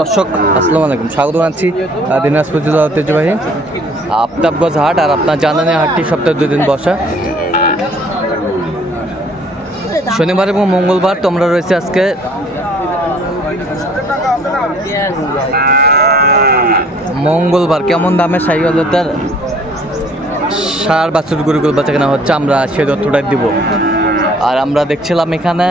দর্শক আসসালামু আলাইকুম, স্বাগত জানাচ্ছি দিনাজপুর জেলা ঐতিহ্যবাহী আফতাবগঞ্জ হাট। আর আপনার জানেন এই হাটটি সপ্তাহে 2 দিন বসা, শনিবার এবং মঙ্গলবার। তো আমরা রয়েছে আজকে মঙ্গলবার। কেমন দামে শাহিওয়ালতার সার বাছুর গরুগুলো বেচা কেনা হচ্ছে, আমরা সে তথ্যটাই দিব। আর আমরা দেখছিলাম এখানে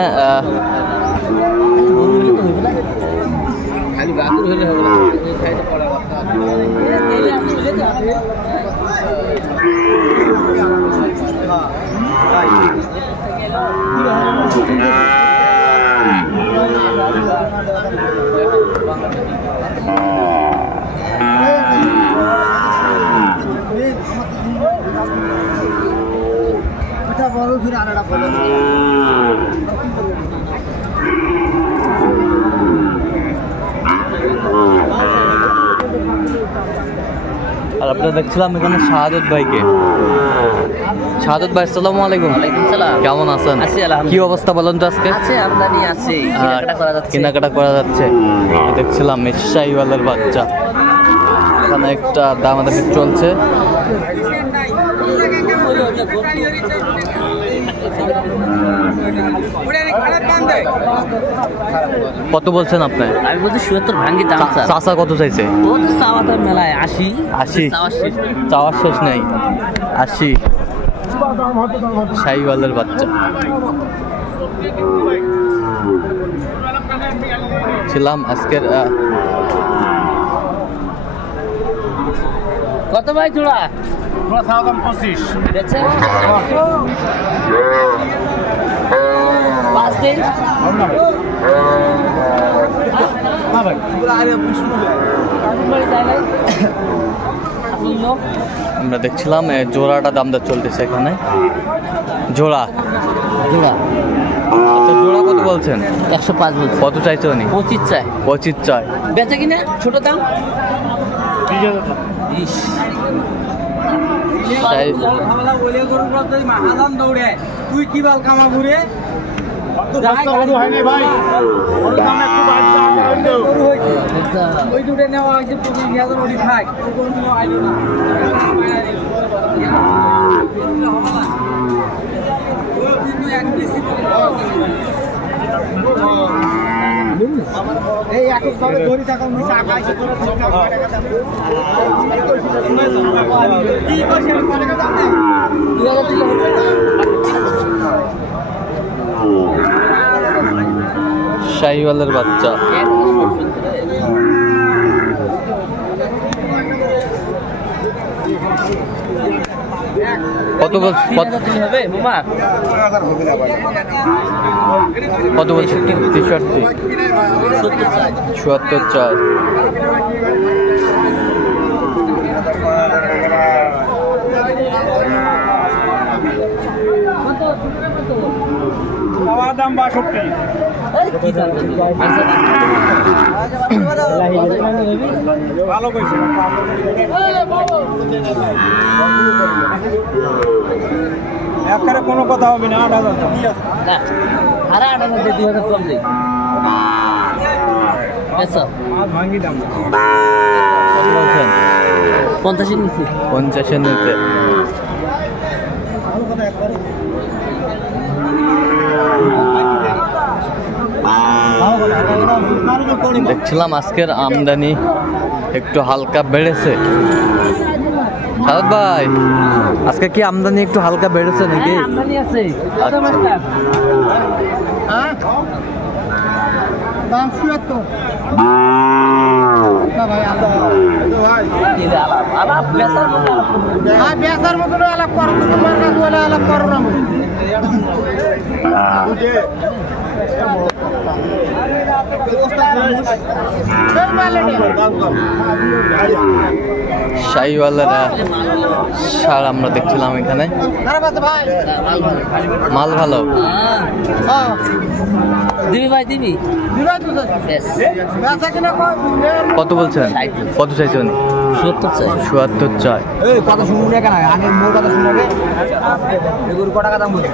আর আপনারা দেখছিলাম এখানে শাহাদত ভাইকে। শাহাদত ভাই আসসালামু আলাইকুম। ওয়ালাইকুম সালাম। কেমন আছেন? আছি আলহামদুলিল্লাহ। কি অবস্থা বলেন তো আজকে? আছে আমদানি আছে, কেনাকাটা করা যাচ্ছে। দেখছিলাম শাহিওয়ালের বাচ্চা, এখানে একটা দামাদামি চলছে। কত বলছেন আপনি? আমি বলছি ৭৭ ভাঙ্গি দাম। চাচা কত চাইছে? ও তো চাওয়া দাম মেলায় ৮০। চাওয়ার শেষ নেই। ৮০ শাহিওয়ালের বাচ্চা ছিলাম আজকের। কত ভাই জোড়া? চাওয়া দাম ২৫। দেখছে ৫ দিন। আমরা দেখছিলাম জোড়াটা দাম দর চলতেছে এখানে। জোড়া জোড়া আচ্ছা, জোড়া কত বলছেন? ১০৫ বলছে। কত চাইছে উনি? ২৫ চাই। 25 চাই। বেচে কিনা ছোট দাম ২০। তুই কি বাল কামা ঘুরে হয়নি ভাই, ওই দুটো নেওয়া হয়েছে ২৫,০০০ ওটি থাক আইলো না। এই এক ধরি থাকা নিচে আকাশে করে শাহিওয়ালের বাচ্চা। কত বলছে? কত বলছে? ৬৩। ৭৪ চাই। চাওয়ার দাম ৬২। ভালো কইছে। একবারে কোনো কথা হবে না। ৮,০০০ না আর ৮,০০০ ২,০০০ কম দিই। ভাঙ্গি দাম কত বলছেন? ৫০ নিচ্ছি। 50-এর নিতে। দেখছিলাম আজকের আমদানি একটু হালকা বেড়েছে। শাহাদ ভাই, আজকে কি আমদানি একটু হালকা বেড়েছে নাকি? আমদানি আছে। দাম ৭৪। বেচার মতন আলাপ করো, তোমার কাছে বলে আলাপ করো না। শাহিওয়ালেরা সার আমরা দেখছিলাম এখানে। মাল ভালো। দিবি ভাই দিবি। কত বলছেন? কত চাইছে উনি? ৭৪ চাই। ৭৪ চাই। কথা শুনুন না কেন, আগে মোর কথা শুনবে। এগুলো ক টাকা দাম বলছে?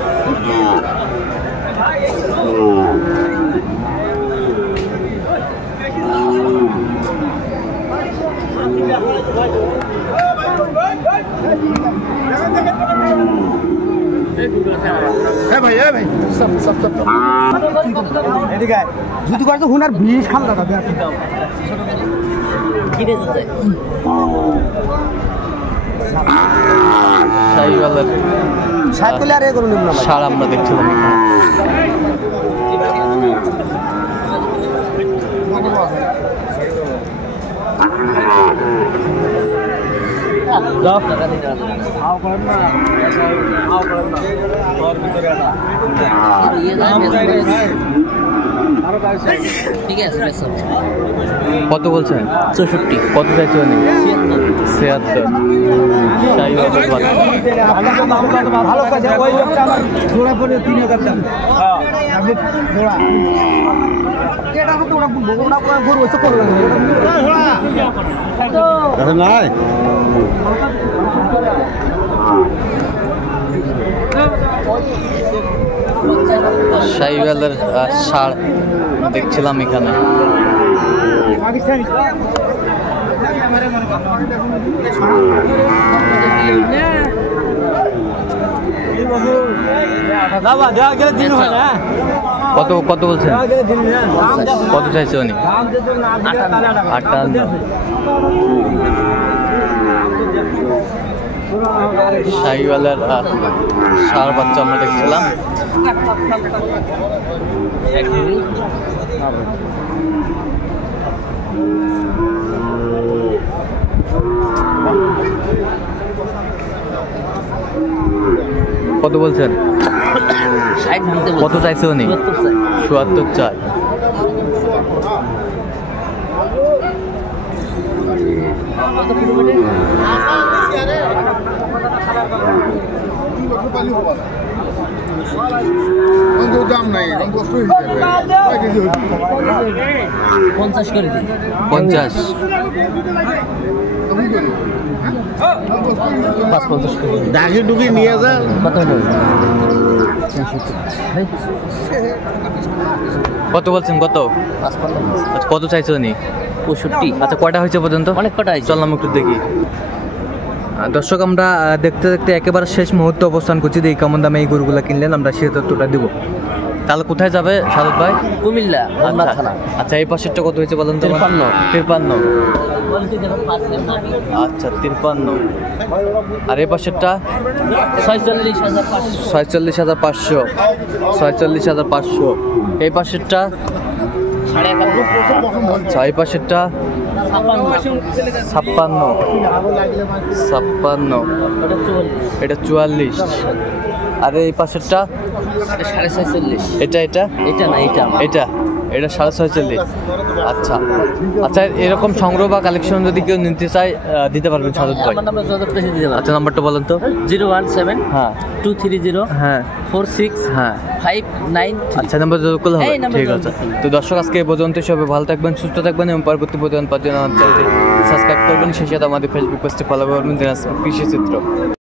যদি করে তো হুনার বিষ খাল দাদা কিনে যায় শাহিওয়ালের সাত করলে আর এ করুন না ষাঁড় আমরা দেখছিলাম এখানে। ঠিক আছে কত বলছেন? 64 কত চাইছে উনি? 76। শাহিওয়ালের বাচ্চা। ভালো কাজে ওই লোকটা আমার জোড়া পড়ে 3000 দাম আপনি জোড়া এটা তো ওরা ওরা গরু এসে করবে না নাই শাহিওয়ালের ষাঁড় দেখছিলাম এখানে। পাকিস্তানি দাদা দেওয়া গেলে দিন হয় না কত কত বলছেন? দেওয়া গেলে দিন না কত চাইছে উনি? দাম যেত না 58। শাহিওয়ালের ষাঁড় বাচ্চা আমরা দেখছিলাম। কত বলছেন? 60 ভাঙতে কত চাইছে উনি? 74 চাই। দাম নাই কষ্ট 50 করে দিই 50। 50 করে দাগি ডুগি নিয়ে যা কত বল কত বলছেন? কত 55 আচ্ছা, কত চাইছে উনি? 65 আচ্ছা, কয়টা হয়েছে পর্যন্ত? অনেক কটা হয়েছে। চললাম একটু দেখি। দর্শক, আমরা দেখতে দেখতে একেবারে শেষ মুহূর্তে অবস্থান করছি। এই কেমন দামে এই গরুগুলা কিনলেন আমরা সে তথ্যটা দিব। তাহলে কোথায় যাবে সাদত ভাই? কুমিল্লা হোমনা আচ্ছা, থানা আচ্ছা, এই পাশেরটা কত হয়েছে বলেন তো? 53। 53। বলতে দেবেন 5 নাকি আচ্ছা, 53। আর এই পাশেরটা 46500 46,500। 46,500। এই পাশেরটা 11.5 আচ্ছা, এই পাশেরটা 56। 56। এটা 44। আর এই পাশেরটা 46.5 এটা এটা এটা না এটা এটা এটা 46.5। আচ্ছা আচ্ছা, এরকম সংগ্রহ বা কালেকশন যদি কেউ নিতে চায় দিতে পারবেন সাদত ভাই? আমার নাম্বার যোগাযোগ করে দিতে পারবেন। আচ্ছা, নাম্বারটা বলেন তো। 017 হ্যাঁ 230 হ্যাঁ 46 হ্ঁ 593 আচ্ছা, নাম্বার যোগাযোগ করলে হবে। এই নাম্বার ঠিক আছে। যোগাযোগ তো দর্শক, আজকে এই পর্যন্ত। সবাই ভালো থাকবেন, সুস্থ থাকবেন এবং পরবর্তী প্রতিদিন পাওয়ার জন্য আমার চ্যানেলটি সাবস্ক্রাইব করবেন। সেই সাথে আমাদের ফেসবুক পেজটি ফলো করবেন দিনাজপুর কৃষি চিত্র।